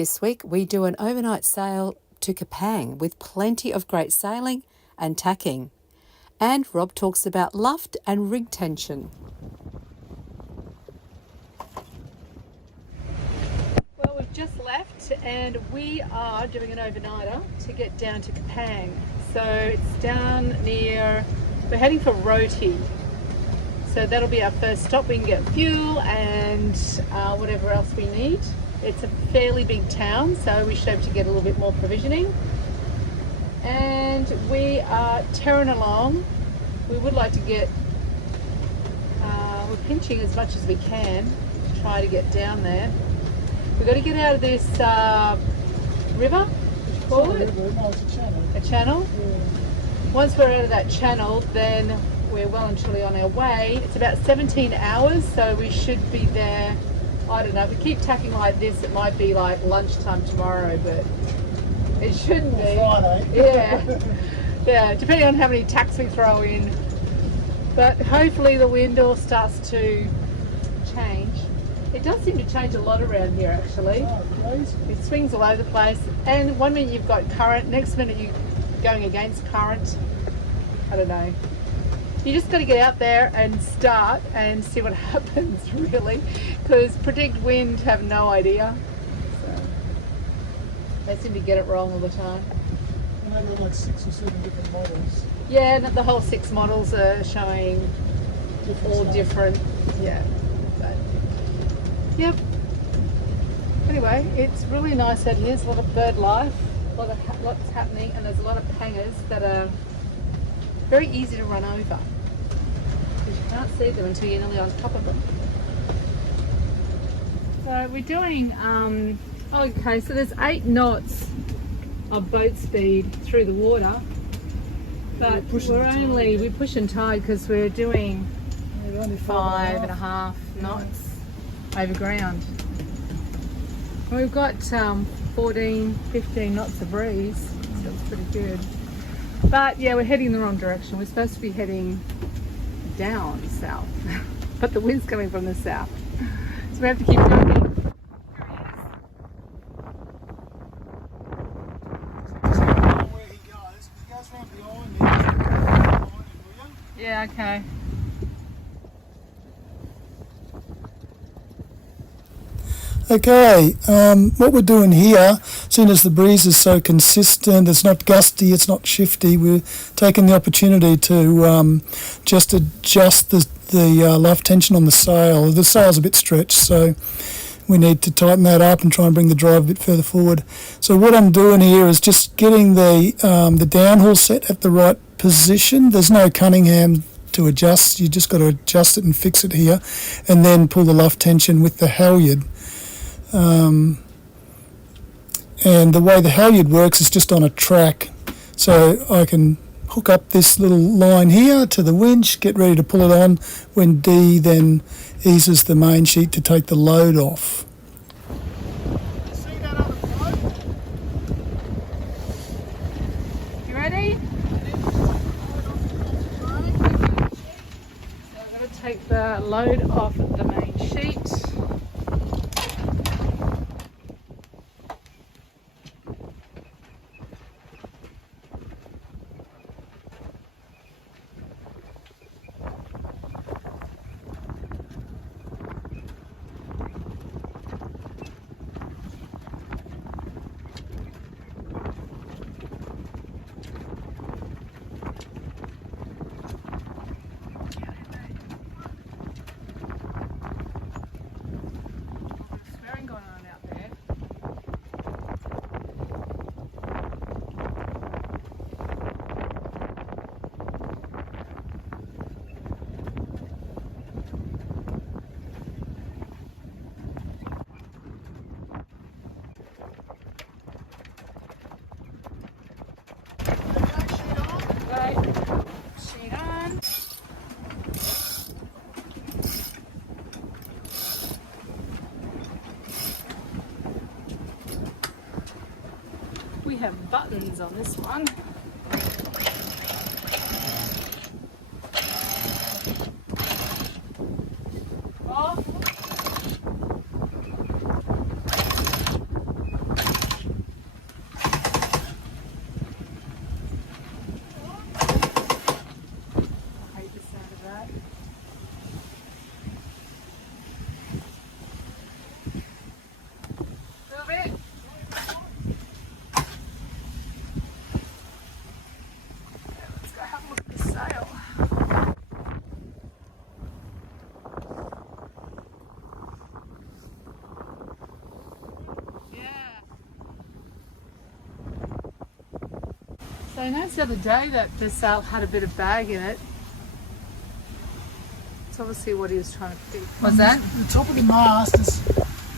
this week we do an overnight sail to Kupang with plenty of great sailing and tacking. And Rob talks about luff and rig tension. Well, we've just left and we are doing an overnighter to get down to Kupang. So it's down near, we're heading for Roti. So that'll be our first stop. We can get fuel and whatever else we need. It's a fairly big town, so we should be able to get a little bit more provisioning. And we are tearing along. We would like to get, we're pinching as much as we can to try to get down there. We've got to get out of this river, call it? No, it's a channel. A channel? Yeah. Once we're out of that channel, then we're well and truly on our way. It's about 17 hours, so we should be there. I don't know, if we keep tacking like this, it might be like lunchtime tomorrow, but it shouldn't be. Friday. Yeah, yeah, depending on how many tacks we throw in. But hopefully the wind all starts to change. It does seem to change a lot around here, actually. Oh, crazy. It swings all over the place, and one minute you've got current, next minute you're going against current. I don't know. You just got to get out there and start and see what happens, really, because predict wind, have no idea. So they seem to get it wrong all the time. And they've got like 6 or 7 different models. Yeah, and the whole 6 models are showing all different. Yeah. But, yep. Anyway, it's really nice out here. There's a lot of bird life, lots happening, and there's a lot of hangars that are very easy to run over because you can't see them until you're nearly on top of them. So we're doing, okay, so there's 8 knots of boat speed through the water, but we're pushing tide because we're doing 5.5 knots over ground. We've got 14, 15 knots of breeze, so it's pretty good. But yeah, we're heading in the wrong direction. We're supposed to be heading down south, but the wind's coming from the south. So we have to keep going. Where he goes right behind me. Yeah, okay. Okay, what we're doing here, seeing as the breeze is so consistent, it's not gusty, it's not shifty, we're taking the opportunity to just adjust the luff tension on the sail. The sail's a bit stretched, so we need to tighten that up and try and bring the drive a bit further forward. So what I'm doing here is just getting the downhaul set at the right position. There's no Cunningham to adjust, you just got to adjust it and fix it here, and then pull the luff tension with the halyard. And the way the halyard works is just on a track, so I can hook up this little line here to the winch, get ready to pull it on when D then eases the main sheet to take the load off. See that other float? You ready? So I'm going to take the load off the main sheet. Sheet on. We have buttons on this one. Off. So I noticed the other day that the sail had a bit of bag in it. It's obviously what he was trying to fix. What's that? The top of the mast is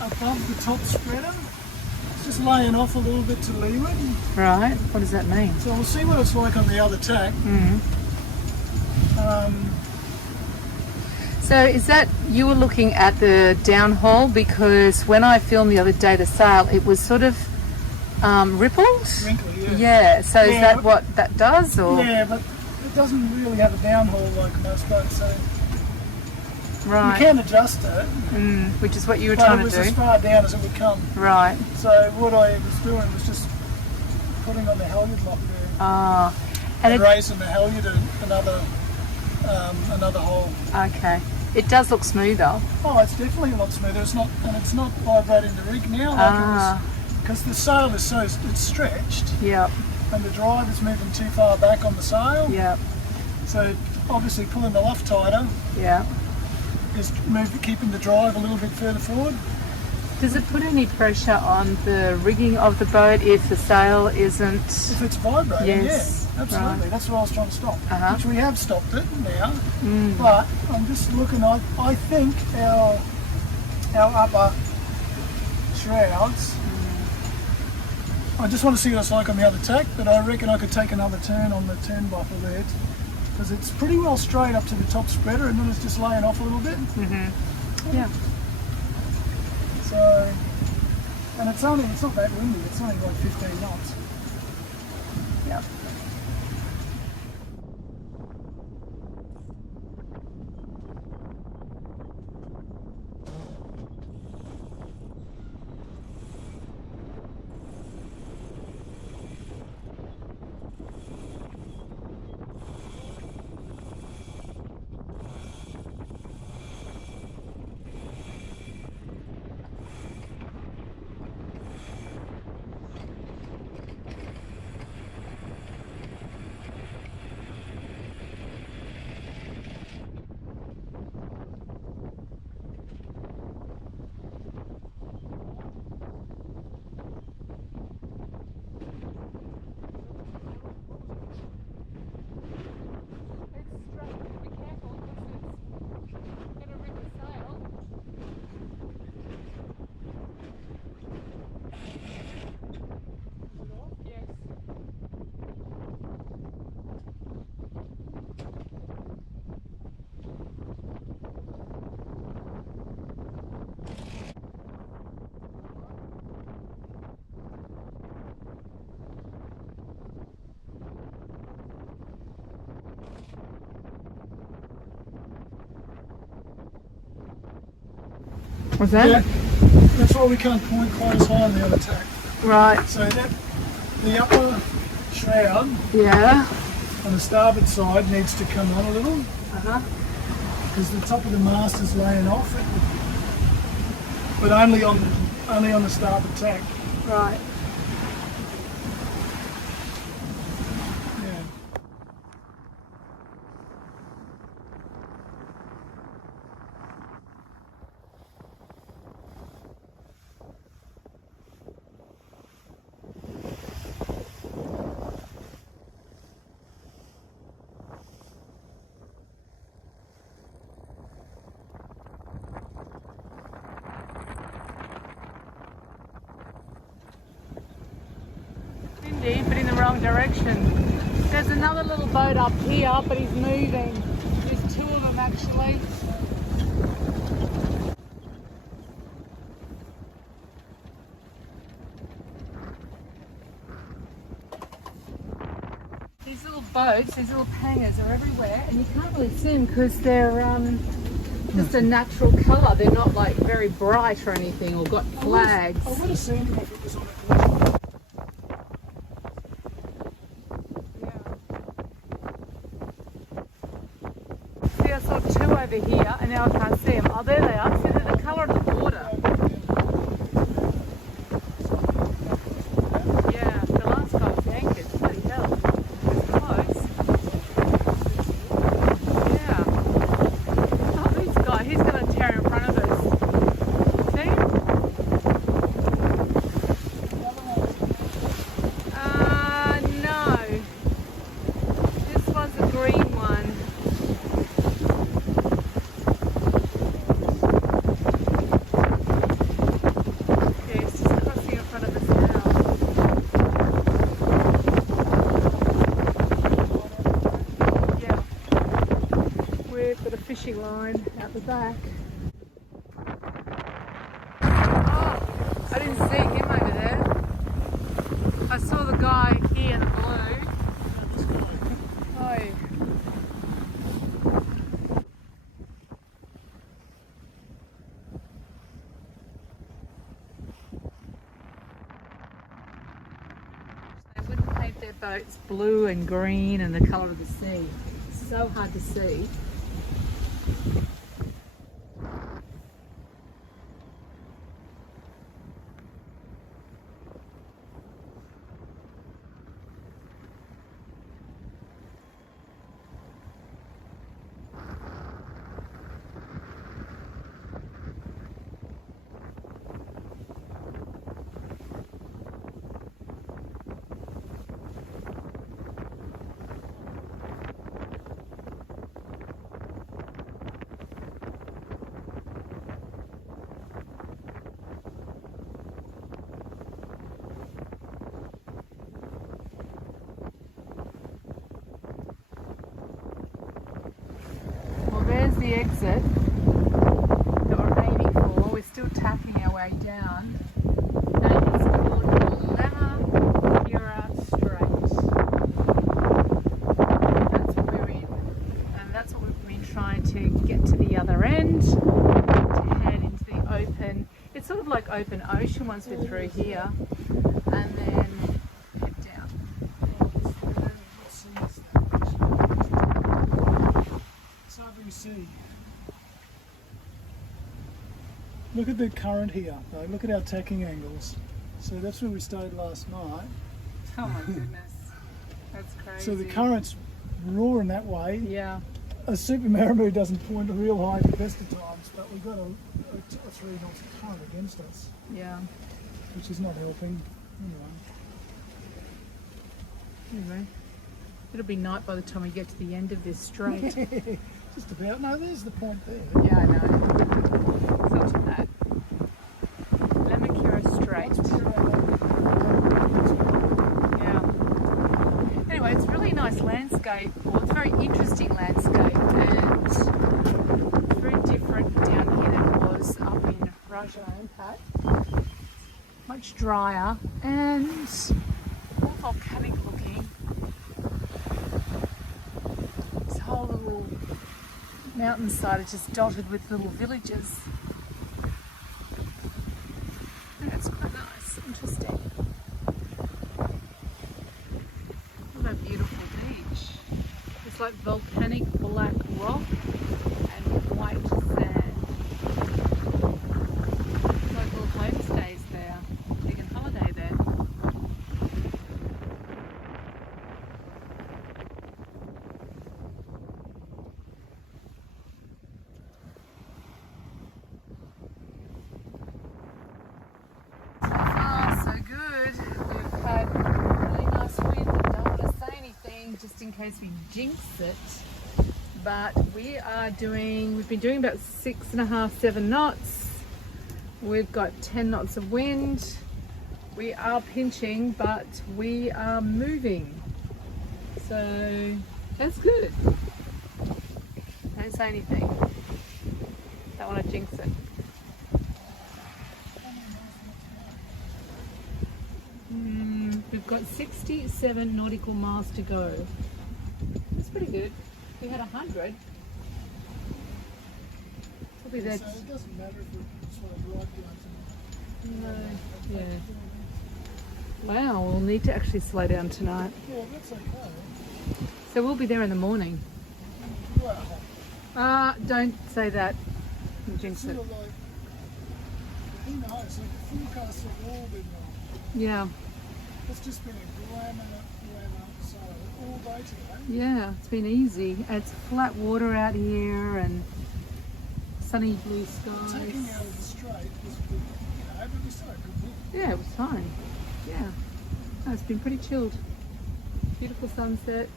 above the top spreader. It's just laying off a little bit to leeward. Right. What does that mean? So we'll see what it's like on the other tack. So is that, you were looking at the downhaul, because when I filmed the other day the sail, it was sort of rippled? Wrinkly, yeah. Yeah, so is that what that does? Or? Yeah, but it doesn't really have a downhaul like most boats, so right. you can adjust it. Which is what you were trying to do. But it was as far down as it would come. Right. So what I was doing was just putting on the halyard lock there. Ah. And raising the halyard another hole. Okay. It does look smoother. Oh, it's definitely a lot smoother. It's not vibrating the rig now like because the sail is it's stretched. Yep. And the drive is moving too far back on the sail. Yep. So obviously pulling the luff tighter. Yeah. Is keeping the drive a little bit further forward. Does it put any pressure on the rigging of the boat if the sail isn't? If it's vibrating, yes. Yeah, absolutely. Right. That's what I was trying to stop. Which we have stopped it now. But I'm just looking. I think our upper shrouds. I just want to see what it's like on the other tack, but I reckon I could take another turn on the turn buffer there, because it's pretty well straight up to the top spreader, and then it's just laying off a little bit. Yeah. So, and it's not that windy. It's only like 15 knots. Yeah. What's that? Yeah, that's why we can't point quite as high on the other tack. Right. So the upper shroud on the starboard side needs to come on a little. Because the top of the mast is laying off it, but only on the starboard tack. Right. Yeah. Windy, but in the wrong direction. There's another little boat up here, but he's moving. There's two of them actually. These little boats, these little hangars are everywhere, and you can't really see them because they're just a natural colour. They're not like very bright or anything, or got flags. I would have seen them if it was on a collision. See, I saw two over here, and now I can't see them. Oh, there they are. See, they're the colour of the water. Yeah, the last guy was anchored. Bloody hell. It's close. Yeah. Oh, this guy, he's going to tear in front of us. See? No. paint their boats blue and green and the colour of the sea. It's so hard to see. There's the exit that we're aiming for. We're still tacking our way down, and it's called Lemma Strait. That's what we're in, and that's what we've been trying to get to the other end to head into the open. It's sort of like open ocean once we're through here, and then head down. See. Look at the current here, though. Look at our tacking angles. So that's where we stayed last night. Oh my goodness, that's crazy. So the current's roaring that way. Yeah. A Super Maramu doesn't point real high at the best of times, but we've got a 3 knots of current against us. Yeah. Which is not helping. Anyway, it'll be night by the time we get to the end of this strait. Just about. No, there's the point there. Yeah, I know. It's not too bad. Lemma Strait. Yeah. Anyway, it's a really nice landscape. Well, it's a very interesting landscape, and it's very different down here than it was up in Raja Ampat. Much drier and more volcanic looking. This whole little mountainside is just dotted with little villages. Yeah, it's quite nice, interesting. What a beautiful beach. It's like volcanic black rock and white sand. It's like little homestays there. You can holiday there. Just in case we jinx it, but we've been doing about 6.5, 7 knots. We've got 10 knots of wind. We are pinching, but we are moving, so that's good. Don't say anything, don't want to jinx it. We've got 67 nautical miles to go. That's pretty good. If we had 100, we'll be there. So it doesn't matter if we sort of right down to No, yeah. Wow, we'll need to actually slow down tonight. Yeah, that's okay. So we'll be there in the morning. Well, Don't say that. You jinx sort it. of like, who knows, like the forecasts have all been wrong. Yeah. It's just been a glamour, so all day today. Yeah, it's been easy. And it's flat water out here and sunny blue skies. Taking out of the strait was good, but we still had good wind. Yeah, it was fine. Yeah. No, it's been pretty chilled. Beautiful sunset.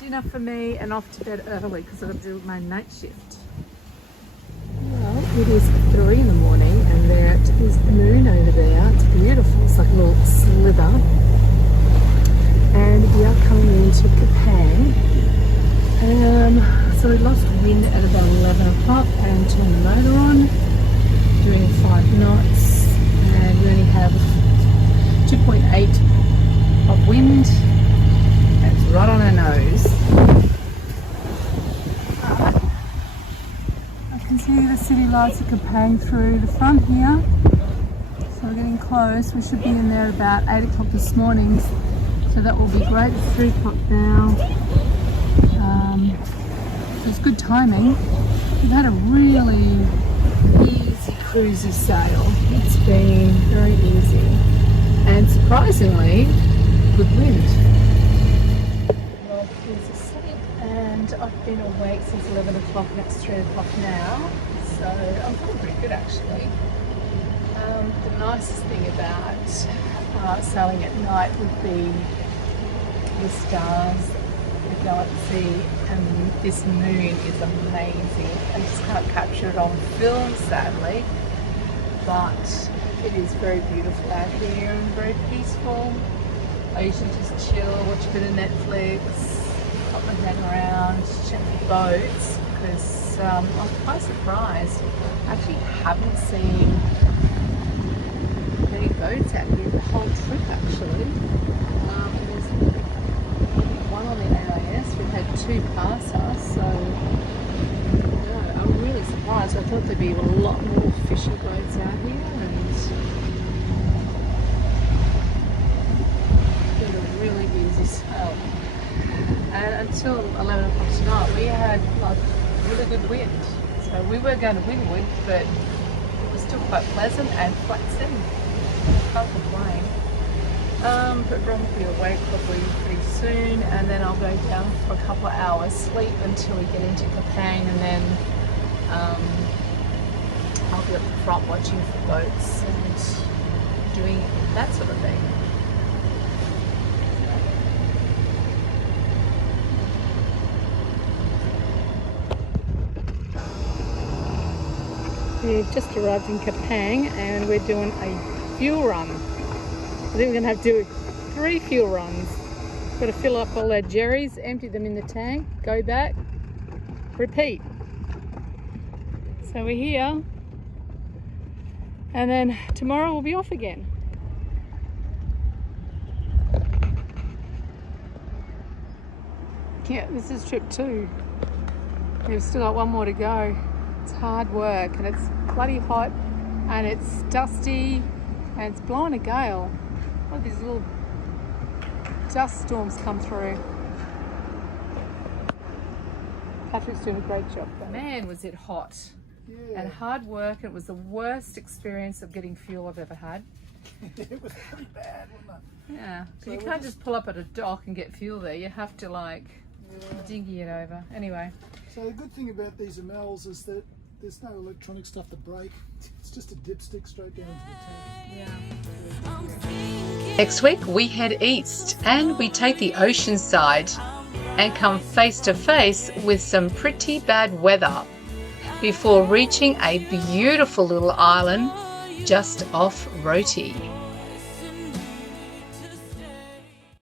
Dinner for me and off to bed early because I've got to do my night shift. Well, it is 3 in the morning and there is the moon over there. It's beautiful. It's like a little sliver. And we are coming into Kupang. So we lost wind at about 11 o'clock and turned the motor on, doing 5 knots. And we only have 2.8 of wind. And it's right on our nose. I can see the city lights of Kupang through the front here. So we're getting close. close. We should be in there about 8 o'clock this morning. So that will be great. It's 3 o'clock now. It's good timing. We've had a really easy cruisy sail. It's been very easy. And surprisingly, good wind. Well, here's a sleep, and I've been awake since 11 o'clock and it's 3 o'clock now. So I'm feeling pretty good actually. The nicest thing about sailing at night would be the stars, the galaxy, and this moon is amazing. I just can't capture it on film sadly, but it is very beautiful out here and very peaceful. I usually just chill, watch a bit of Netflix, pop my head around, check the boats, because I'm quite surprised. I actually haven't seen many boats out here the whole trip actually. There's one on the AIS, we've had 2 pass us, so no, I'm really surprised. I thought there'd be a lot more fishing boats out here, and it's been a really easy sail. And until 11 o'clock tonight we had like really good wind, so we were going to wind, but it was still quite pleasant and flat sea. Can't complain. But Ron will be awake probably pretty soon, and then I'll go down for a couple of hours sleep until we get into Kupang, and then I'll be up the front watching for boats and doing that sort of thing. We've just arrived in Kupang and we're doing a fuel run. I think we're going to have to do 3 fuel runs. Got to fill up all our jerrys, empty them in the tank, go back, repeat. So we're here, and then tomorrow we'll be off again. Yeah, this is trip 2. We've still got one more to go. It's hard work and it's bloody hot and it's dusty and it's blowing a gale. All these little dust storms come through. Patrick's doing a great job though. Man, was it hot. Yeah. And hard work. It was the worst experience of getting fuel I've ever had. It was pretty bad, wasn't it? Yeah, so you can't just pull up at a dock and get fuel there. You have to like dinghy it over. Anyway. So the good thing about these Amels is that there's no electronic stuff to break. It's just a dipstick straight down into the tank. Yeah. Next week we head east and we take the ocean side and come face to face with some pretty bad weather before reaching a beautiful little island just off Roti.